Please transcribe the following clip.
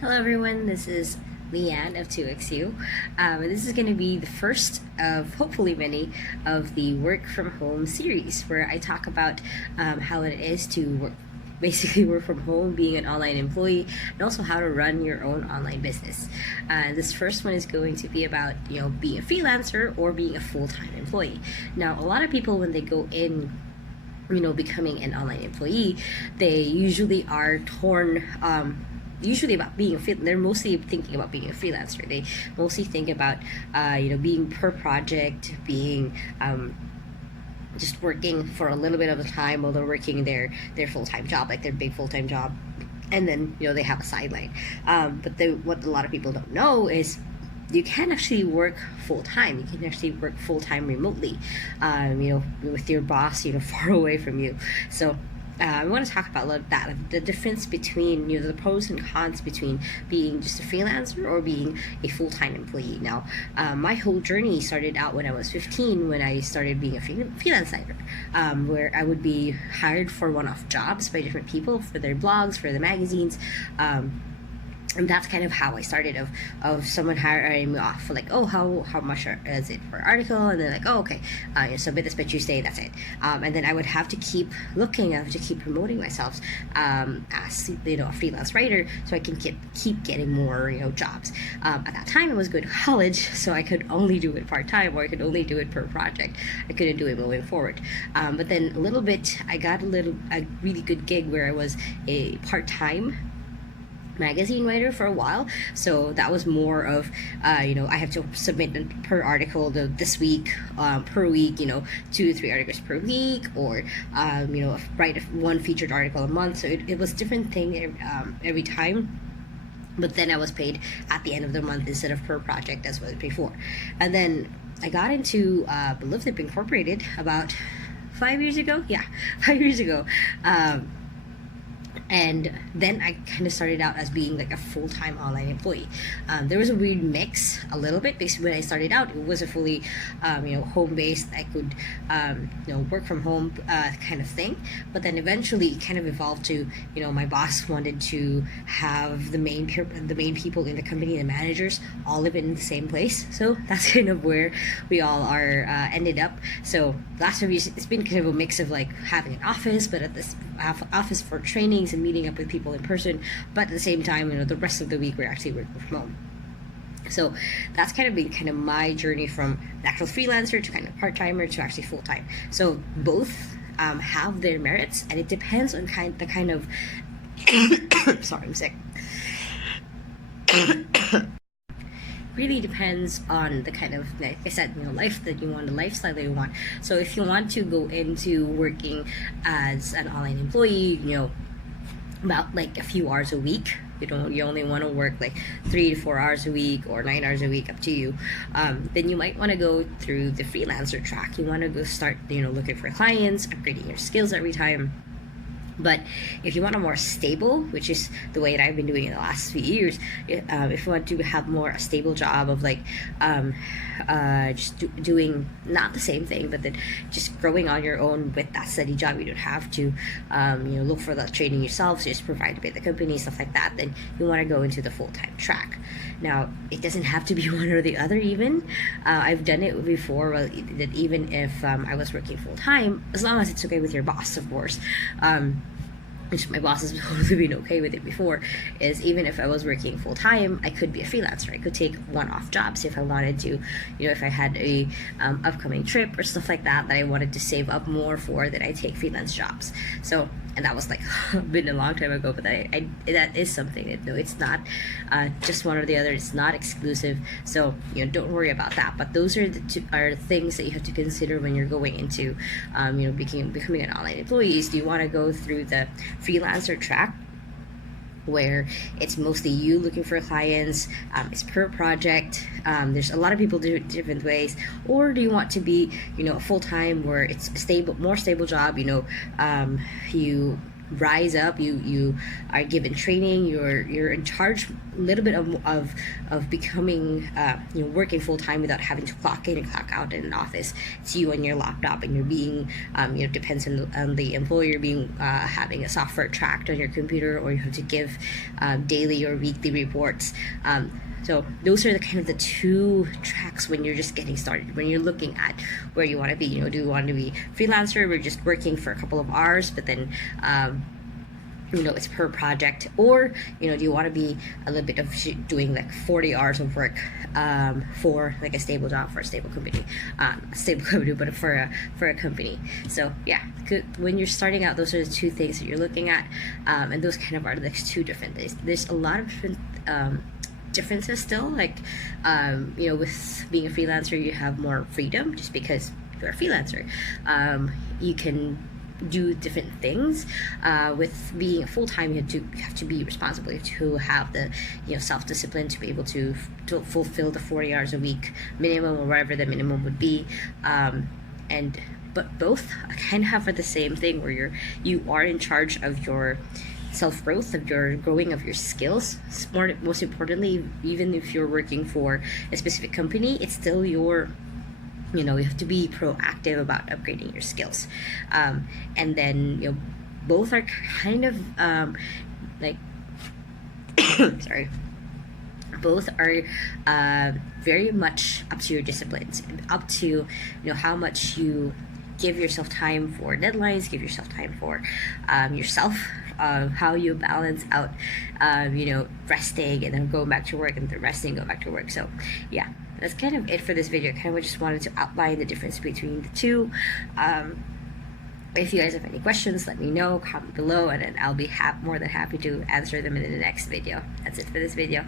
Hello everyone, this is Leanne of 2XU. And this is going to be the first of hopefully many of the work from home series where I talk about how it is to basically work from home, being an online employee, and also how to run your own online business. This first one is going to be about being a freelancer or being a full-time employee. Now, a lot of people when they go in becoming an online employee, they usually are torn usually about being they're mostly thinking about being a freelancer. They mostly think about being per project, being just working for a little bit of the time while they're working their full-time job, like their big full-time job, and then they have a sideline. But what a lot of people don't know is you can actually work full-time. You can actually work full-time remotely, with your boss far away from you. So I want to talk about that, the difference between the pros and cons between being just a freelancer or being a full-time employee. Now, my whole journey started out when I was 15, when I started being a freelance writer, where I would be hired for one-off jobs by different people for their blogs, for the magazines. And that's kind of how I started, of someone hiring me off for oh, how much is it per article, and then oh, okay, submit this by Tuesday, that's it. And then I would have to keep looking, I have to keep promoting myself as a freelance writer, so I can keep getting more jobs. At that time I was going to college, so I could only do it part-time, or I could only do it per project. I couldn't do it moving forward. But then a little bit, I got a really good gig where I was a part-time magazine writer for a while, so that was more of I have to submit per article this week, per week, 2 to 3 articles per week, or write one featured article a month. So it was different thing every time, but then I was paid at the end of the month instead of per project as was before. And then I got into Live Incorporated about 5 years ago. Yeah, 5 years ago. And then I kind of started out as being a full-time online employee. There was a weird mix a little bit. Basically, when I started out, it was a fully home-based, I could work from home kind of thing. But then eventually it kind of evolved to my boss wanted to have the main people in the company, the managers, all live in the same place. So that's kind of where we all are ended up. So last 5 years it's been kind of a mix of having an office, but at this office for trainings and meeting up with people in person, but at the same time the rest of the week we're actually working from home. So that's kind of been my journey from the actual freelancer to kind of part-timer to actually full-time. So both have their merits, and it depends on the kind of sorry, I'm sick. Really depends on the kind of, like I said, life that you want, the lifestyle that you want. So if you want to go into working as an online employee, about a few hours a week, you only want to work 3 to 4 hours a week or 9 hours a week, up to you, then you might want to go through the freelancer track. You want to go start looking for clients, upgrading your skills every time. But if you want a more stable, which is the way that I've been doing in the last few years, if you want to have a stable job of doing not the same thing, but then just growing on your own with that steady job, you don't have to look for the training yourself, so just provide by the company, stuff like that, then you want to go into the full-time track. Now, it doesn't have to be one or the other even. I've done it before, that even if I was working full-time, as long as it's okay with your boss, of course, which my boss has totally been okay with it before, is even if I was working full-time, I could be a freelancer. I could take one-off jobs if I wanted to, if I had a upcoming trip or stuff like that I wanted to save up more for, that I take freelance jobs. So, and that was been a long time ago, but that is something that it's not just one or the other. It's not exclusive, so don't worry about that. But those are the things that you have to consider when you're going into becoming an online employee. Do you want to go through the freelancer track, where it's mostly you looking for clients, it's per project, there's a lot of people do it different ways, or do you want to be a full-time where it's a more stable job, you rise up. You are given training. You're in charge a little bit of becoming working full time without having to clock in and clock out in an office. It's you and your laptop, and you're being depends on the employer being having a software tracked on your computer, or you have to give daily or weekly reports. So those are the kind of the two tracks when you're just getting started, when you're looking at where you want to be. Do you want to be freelancer, we're just working for a couple of hours, but then it's per project, or do you want to be a little bit of doing like 40 hours of work for like a stable job for a stable company, but for a company. So yeah, when you're starting out, those are the two things that you're looking at, and those kind of are the two different things. There's a lot of different differences still, like with being a freelancer, you have more freedom just because you're a freelancer. You can do different things. With being full-time, you have to be responsible. You have to have the self-discipline to be able to fulfill the 40 hours a week minimum, or whatever the minimum would be. But both kind of have the same thing, where you are in charge of your self-growth, of your growing of your skills. Most importantly, even if you're working for a specific company, it's still your you have to be proactive about upgrading your skills. And then both are kind of like sorry, both are very much up to your disciplines, up to how much you give yourself time for deadlines, give yourself time for yourself, how you balance out resting and then going back to work, and then resting, go back to work. So yeah, that's kind of it for this video. Kind of just wanted to outline the difference between the two. If you guys have any questions, let me know, comment below, and then I'll be more than happy to answer them in the next video. That's it for this video.